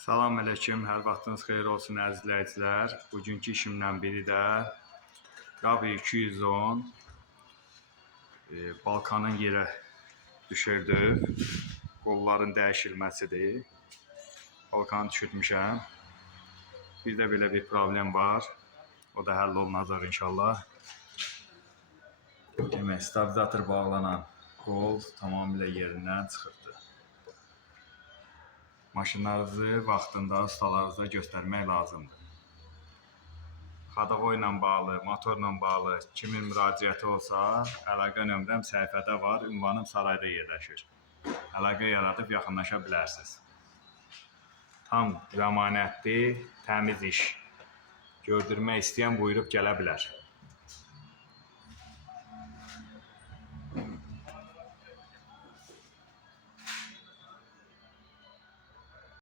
Salam əleykum, hər vaxtınız xeyir olsun əziz izləyicilər. Bugünkü işimdən biri də Yavi 210 balkanın yerə düşürdü. Qolların dəyişilməsidir. Balkanı düşürtmüşəm. Bir də belə bir problem var. O da həll olunacaq inşallah. Demək, stabilizator bağlanan qol tamamilə yerindən çıxırdı. Maşınlarınızı vaxtında ustalarınıza göstərmək lazımdır. Xadavo ilə bağlı, motorla bağlı kimin müraciəti olsa, əlaqə nömrəm səhifədə var, ünvanım sarayda yerləşir. Əlaqə yaradıb yaxınlaşa bilərsiniz. Tam zəmanətli, təmiz iş gördürmək istəyən buyurub gələ bilər.